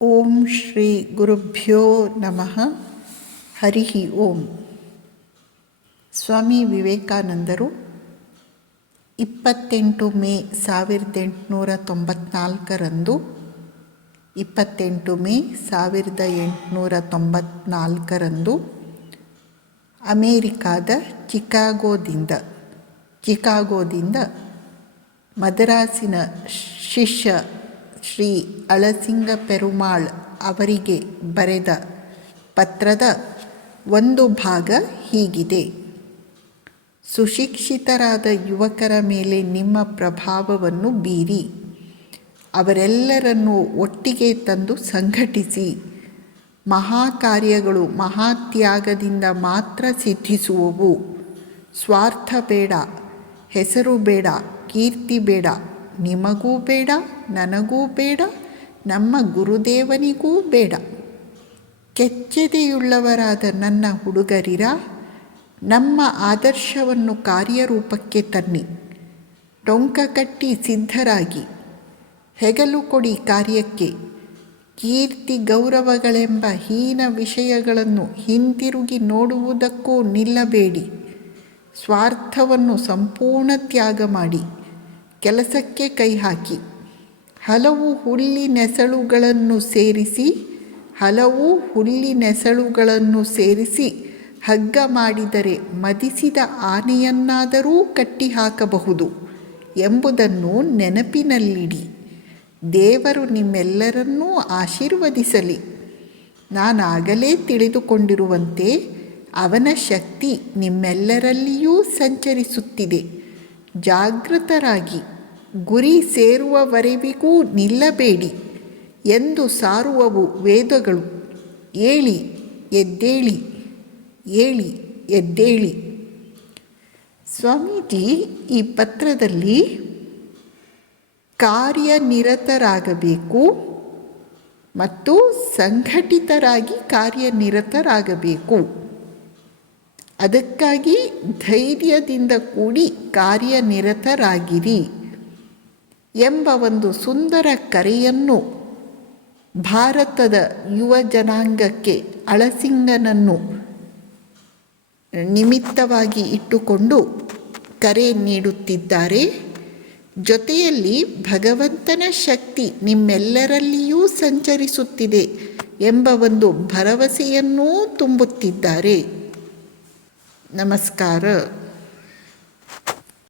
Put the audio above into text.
ಓಂ ಶ್ರೀ ಗುರುಭ್ಯೋ ನಮಃ. ಹರಿ ಓಂ. ಸ್ವಾಮಿ ವಿವೇಕಾನಂದರು 28 ಮೇ 1894 28 ಮೇ 1894 ಅಮೇರಿಕಾದ ಚಿಕಾಗೋದಿಂದ ಮದರಾಸಿನ ಶಿಷ್ಯ ಶ್ರೀ ಅಳಸಿಂಗ ಪೆರುಮಾಳ್ ಅವರಿಗೆ ಬರೆದ ಪತ್ರದ ಒಂದು ಭಾಗ ಹೀಗಿದೆ. ಸುಶಿಕ್ಷಿತರಾದ ಯುವಕರ ಮೇಲೆ ನಿಮ್ಮ ಪ್ರಭಾವವನ್ನು ಬೀರಿ ಅವರೆಲ್ಲರನ್ನೂ ಒಟ್ಟಿಗೆ ತಂದು ಸಂಘಟಿಸಿ. ಮಹಾಕಾರ್ಯಗಳು ಮಹಾತ್ಯಾಗದಿಂದ ಮಾತ್ರ ಸಿದ್ಧಿಸುವವು. ಸ್ವಾರ್ಥ ಬೇಡ, ಹೆಸರು ಬೇಡ, ಕೀರ್ತಿ ಬೇಡ, ನಿಮಗೂ ಬೇಡ, ನನಗೂ ಬೇಡ, ನಮ್ಮ ಗುರುದೇವನಿಗೂ ಬೇಡ. ಕೆಚ್ಚೆದೆಯುಳ್ಳವರಾದ ನನ್ನ ಹುಡುಗರಿರ, ನಮ್ಮ ಆದರ್ಶವನ್ನು ಕಾರ್ಯರೂಪಕ್ಕೆ ತನ್ನಿ. ಟೊಂಕ ಕಟ್ಟಿ ಸಿದ್ಧರಾಗಿ ಹೆಗಲು ಕೊಡಿ ಕಾರ್ಯಕ್ಕೆ. ಕೀರ್ತಿ ಗೌರವಗಳೆಂಬ ಹೀನ ವಿಷಯಗಳನ್ನು ಹಿಂತಿರುಗಿ ನೋಡುವುದಕ್ಕೂ ನಿಲ್ಲಬೇಡಿ. ಸ್ವಾರ್ಥವನ್ನು ಸಂಪೂರ್ಣ ತ್ಯಾಗ ಮಾಡಿ ಕೆಲಸಕ್ಕೆ ಕೈ ಹಾಕಿ. ಹಲವು ಹುಲ್ಲಿನೆಸಳುಗಳನ್ನು ಸೇರಿಸಿ ಹಗ್ಗ ಮಾಡಿದರೆ ಮದಿಸಿದ ಆನೆಯನ್ನಾದರೂ ಕಟ್ಟಿ ಹಾಕಬಹುದು ಎಂಬುದನ್ನು ನೆನಪಿನಲ್ಲಿಡಿ. ದೇವರು ನಿಮ್ಮೆಲ್ಲರನ್ನೂ ಆಶೀರ್ವದಿಸಲಿ. ನಾನಾಗಲೇ ತಿಳಿದುಕೊಂಡಿರುವಂತೆ ಅವನ ಶಕ್ತಿ ನಿಮ್ಮೆಲ್ಲರಲ್ಲಿಯೂ ಸಂಚರಿಸುತ್ತಿದೆ. ಜಾಗೃತರಾಗಿ ಗುರಿ ಸೇರುವವರೆವಿಗೂ ನಿಲ್ಲಬೇಡಿ ಎಂದು ಸಾರುವವು ವೇದಗಳು. ಏಳಿ ಎದ್ದೇಳಿ, ಏಳಿ ಎದ್ದೇಳಿ. ಸ್ವಾಮೀಜಿ ಈ ಪತ್ರದಲ್ಲಿ ಕಾರ್ಯನಿರತರಾಗಬೇಕು ಮತ್ತು ಸಂಘಟಿತರಾಗಿ ಕಾರ್ಯನಿರತರಾಗಬೇಕು. ಅದಕ್ಕಾಗಿ ಧೈರ್ಯದಿಂದ ಕೂಡಿ ಕಾರ್ಯನಿರತರಾಗಿರಿ ಎಂಬ ಒಂದು ಸುಂದರ ಕರೆಯನ್ನು ಭಾರತದ ಯುವ ಜನಾಂಗಕ್ಕೆ ಅಳಸಿಂಗನನ್ನು ನಿಮಿತ್ತವಾಗಿ ಇಟ್ಟುಕೊಂಡು ಕರೆ ನೀಡುತ್ತಿದ್ದಾರೆ. ಜೊತೆಯಲ್ಲಿ ಭಗವಂತನ ಶಕ್ತಿ ನಿಮ್ಮೆಲ್ಲರಲ್ಲಿಯೂ ಸಂಚರಿಸುತ್ತಿದೆ ಎಂಬ ಒಂದು ಭರವಸೆಯನ್ನೂ ತುಂಬುತ್ತಿದ್ದಾರೆ. ನಮಸ್ಕಾರ.